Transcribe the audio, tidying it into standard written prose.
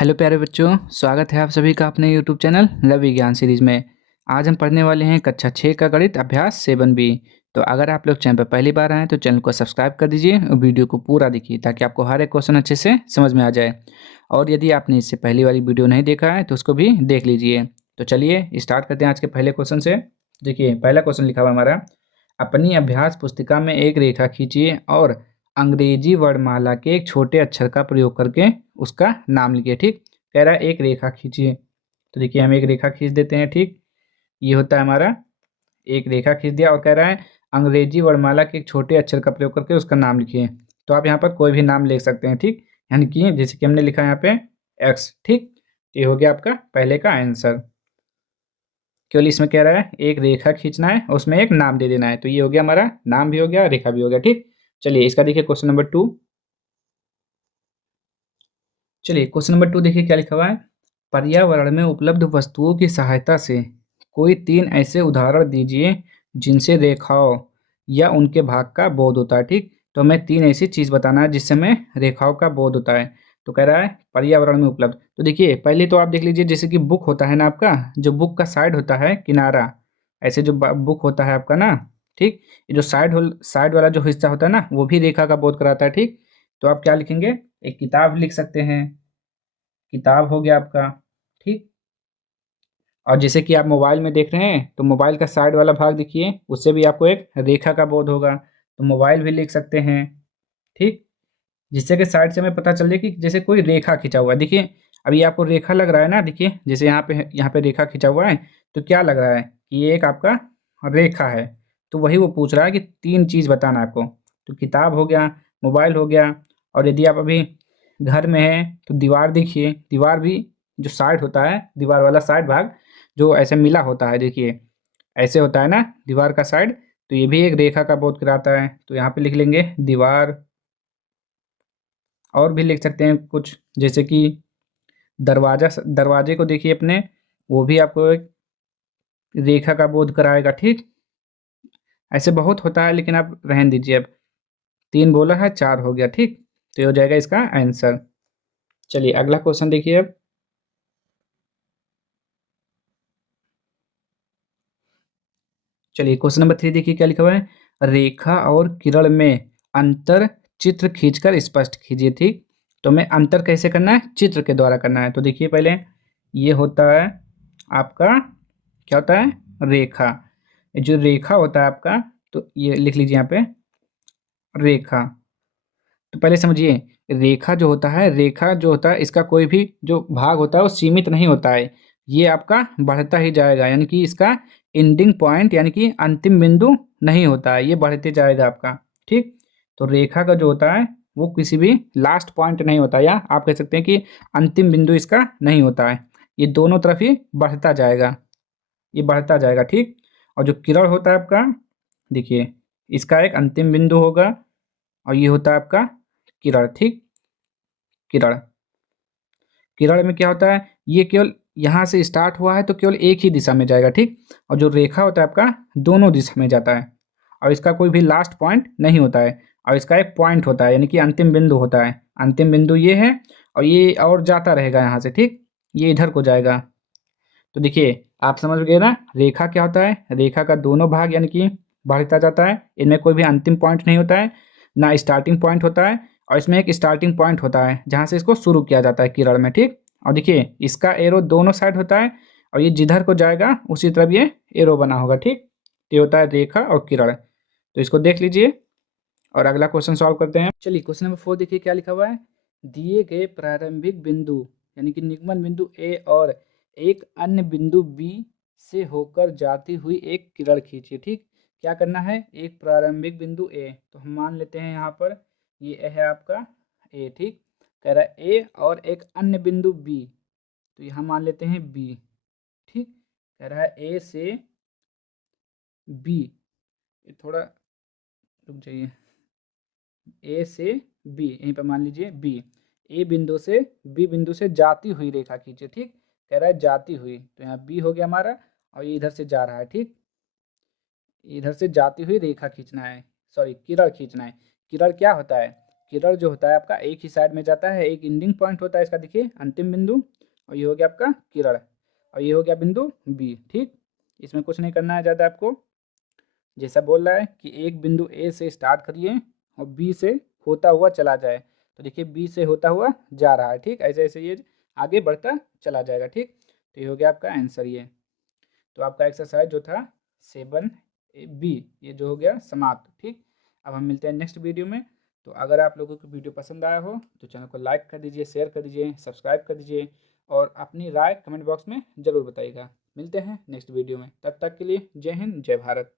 Hello प्यारे बच्चों, स्वागत है आप सभी का अपने यूट्यूब चैनल लव विज्ञान सीरीज़ में। आज हम पढ़ने वाले हैं कक्षा 6 का गणित अभ्यास 7B। तो अगर आप लोग चैनल पर पहली बार आए हैं तो चैनल को सब्सक्राइब कर दीजिए और वीडियो को पूरा देखिए ताकि आपको हर एक क्वेश्चन अच्छे से समझ में आ जाए। और यदि आपने इससे पहली वाली वीडियो नहीं देखा है तो उसको भी देख लीजिए। तो चलिए स्टार्ट करते हैं आज के पहले क्वेश्चन से। देखिए पहला क्वेश्चन लिखा हुआ हमारा, अपनी अभ्यास पुस्तिका में एक रेखा खींचिए और अंग्रेजी वर्णमाला के एक छोटे अक्षर का प्रयोग करके उसका नाम लिखिए। ठीक, कह रहा है एक रेखा खींचिए। तो देखिए हम एक रेखा खींच देते हैं। ठीक, ये होता है हमारा एक रेखा खींच दिया और कह रहा है अंग्रेजी वर्णमाला के एक छोटे अक्षर का प्रयोग करके उसका नाम लिखिए। तो आप यहाँ पर कोई भी नाम लिख सकते हैं। ठीक, यानी कि जैसे कि हमने लिखा है यहाँ पे एक्स। ठीक, ये हो गया आपका पहले का आंसर। केवल इसमें कह रहा है एक रेखा खींचना है और उसमें एक नाम दे देना है। तो ये हो गया हमारा नाम भी हो गया, रेखा भी हो गया। ठीक, चलिए इसका देखिए क्वेश्चन नंबर 2। चलिए क्वेश्चन नंबर 2 देखिए क्या लिखा हुआ है। पर्यावरण में उपलब्ध वस्तुओं की सहायता से कोई 3 ऐसे उदाहरण दीजिए जिनसे रेखाओं या उनके भाग का बोध होता है। ठीक, तो हमें 3 ऐसी चीज़ बताना है जिससे हमें रेखाओं का बोध होता है। तो कह रहा है पर्यावरण में उपलब्ध। तो देखिए पहले तो आप देख लीजिए, जैसे कि बुक होता है ना आपका, जो बुक का साइड होता है किनारा, ऐसे जो बुक होता है आपका ना, ठीक, ये जो साइड वाला जो हिस्सा होता है ना वो भी रेखा का बोध कराता है। ठीक, तो आप क्या लिखेंगे, एक किताब लिख सकते हैं, किताब हो गया आपका। ठीक, और जैसे कि आप मोबाइल में देख रहे हैं तो मोबाइल का साइड वाला भाग देखिए, उससे भी आपको एक रेखा का बोध होगा, तो मोबाइल भी लिख सकते हैं। ठीक, जिससे कि साइड से हमें पता चल जाए कि जैसे कोई रेखा खींचा हुआ है। देखिए अभी आपको रेखा लग रहा है ना, देखिए जैसे यहाँ पे रेखा खींचा हुआ है, तो क्या लग रहा है कि ये एक आपका रेखा है। तो वही वो पूछ रहा है कि 3 चीज़ बताना है आपको। तो किताब हो गया, मोबाइल हो गया, और यदि आप अभी घर में हैं तो दीवार देखिए, दीवार भी जो साइड होता है, दीवार वाला साइड भाग जो ऐसे मिला होता है, देखिए ऐसे होता है ना दीवार का साइड, तो ये भी एक रेखा का बोध कराता है। तो यहाँ पे लिख लेंगे दीवार। और भी लिख सकते हैं कुछ, जैसे कि दरवाजे को देखिए अपने, वो भी आपको एक रेखा का बोध कराएगा। ठीक, ऐसे बहुत होता है लेकिन आप रहने दीजिए। अब 3 बोला है, 4 हो गया। ठीक, तो ये हो जाएगा इसका आंसर। चलिए अगला क्वेश्चन देखिए अब। चलिए क्वेश्चन नंबर 3 देखिए क्या लिखा हुआ है। रेखा और किरण में अंतर चित्र खींचकर स्पष्ट कीजिए। ठीक, तो हमें अंतर कैसे करना है, चित्र के द्वारा करना है। तो देखिए पहले ये होता है आपका, क्या होता है, रेखा। ये जो रेखा होता है आपका, तो ये लिख लीजिए यहाँ पे रेखा। तो पहले समझिए, रेखा जो होता है, रेखा जो होता है इसका कोई भी जो भाग होता है वो सीमित नहीं होता है, ये आपका बढ़ता ही जाएगा। यानी कि इसका एंडिंग पॉइंट यानी कि अंतिम बिंदु नहीं होता है, ये बढ़ते जाएगा आपका। ठीक, तो रेखा का जो होता है वो किसी भी लास्ट पॉइंट नहीं होता, या आप कह सकते हैं कि अंतिम बिंदु इसका नहीं होता है, ये दोनों तरफ ही बढ़ता जाएगा, ये बढ़ता जाएगा। ठीक, और जो किरण होता है आपका, देखिए इसका एक अंतिम बिंदु होगा और ये होता है आपका किरण। ठीक, किरण, किरण में क्या होता है, ये केवल यहाँ से स्टार्ट हुआ है तो केवल एक ही दिशा में जाएगा। ठीक, और जो रेखा होता है आपका दोनों दिशा में जाता है और इसका कोई भी लास्ट पॉइंट नहीं होता है, और इसका एक पॉइंट होता है यानी कि अंतिम बिंदु होता है। अंतिम बिंदु ये है और ये और जाता रहेगा यहाँ से। ठीक, ये इधर को जाएगा। तो देखिए आप समझ गए ना, रेखा क्या होता है, रेखा का दोनों भाग यानी कि बढ़ता जाता है, इनमें कोई भी अंतिम पॉइंट नहीं होता है, ना स्टार्टिंग पॉइंट होता है, और इसमें एक स्टार्टिंग पॉइंट होता है जहाँ से इसको शुरू किया जाता है किरण में। ठीक, और देखिए इसका एरो दोनों साइड होता है और ये जिधर को जाएगा उसी तरफ ये एरो बना होगा। ठीक, ये होता है रेखा और किरण। तो इसको देख लीजिए और अगला क्वेश्चन सॉल्व करते हैं। चलिए क्वेश्चन नंबर 4 देखिए क्या लिखा हुआ है। दिए गए प्रारंभिक बिंदु यानी कि निगमन बिंदु ए और एक अन्य बिंदु बी से होकर जाती हुई एक किरण खींचिए। ठीक, क्या करना है, एक प्रारंभिक बिंदु ए, तो हम मान लेते हैं यहाँ पर ये है आपका ए। ठीक, कह रहा है ए और एक अन्य बिंदु बी, तो यहाँ मान लेते हैं बी। ठीक, कह रहा है ए से बी, ये थोड़ा रुक जाइए, ए से बी, यहीं पर मान लीजिए बी, ए बिंदु से बी बिंदु से जाती हुई रेखा खींचे। ठीक, कह रहा है जाती हुई, तो यहाँ बी हो गया हमारा और ये इधर से जा रहा है। ठीक, इधर से जाती हुई रेखा खींचना है, सॉरी किरण खींचना है। किरण क्या होता है, किरण जो होता है आपका एक ही साइड में जाता है, एक एंडिंग पॉइंट होता है इसका, देखिए अंतिम बिंदु, और ये हो गया आपका किरण, और ये हो गया बिंदु बी। ठीक, इसमें कुछ नहीं करना है ज़्यादा आपको। जैसा बोल रहा है कि एक बिंदु ए से स्टार्ट करिए और बी से होता हुआ चला जाए, तो देखिए बी से होता हुआ जा रहा है। ठीक, ऐसे ऐसे ये आगे बढ़ता चला जाएगा। ठीक, तो ये हो गया आपका आंसर ये। तो आपका एक्सरसाइज जो था 7B ये जो हो गया समाप्त। ठीक, अब हम मिलते हैं नेक्स्ट वीडियो में। तो अगर आप लोगों को वीडियो पसंद आया हो तो चैनल को लाइक कर दीजिए, शेयर कर दीजिए, सब्सक्राइब कर दीजिए और अपनी राय कमेंट बॉक्स में ज़रूर बताइएगा। मिलते हैं नेक्स्ट वीडियो में, तब तक के लिए जय हिंद जय भारत।